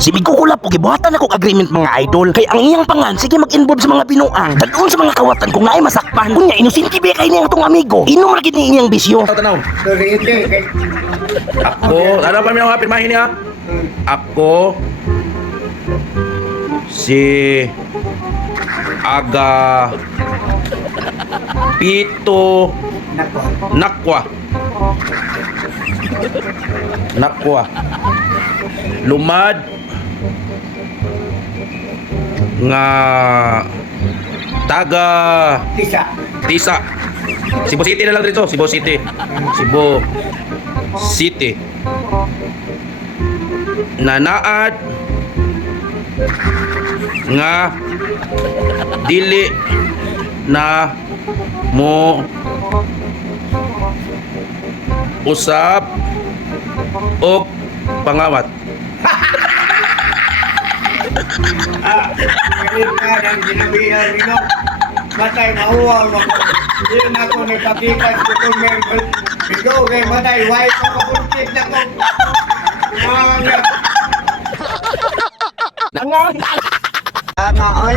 Si Bigo Kulap po gibuhatan ako agreement mga idol. Kay ang iyang pangan sige mag-involve sa mga binuang. Tadun sa mga kawatan kung naay masakpan. Kunya inusinti ba kay niyang tong amigo. Inom ra gid ni iyang bisyo. Tanaw. Sorry, Ako, ano pa mga pirmahin niya? Ako si Aga Pito Nako. Nakwa Lumad nga taga Tisa. Tisa. Cebu City na lang dito, Cebu City. Cebu City. Nanaad nga dili na mo usab og pangawat. Galit ka ng sinabihan nino. Matay mahuwal mo. Hindi na ako nagpagitan ko kung meron. Bigo, kay matay. Why pa kapuntit na ko? Tama, oy.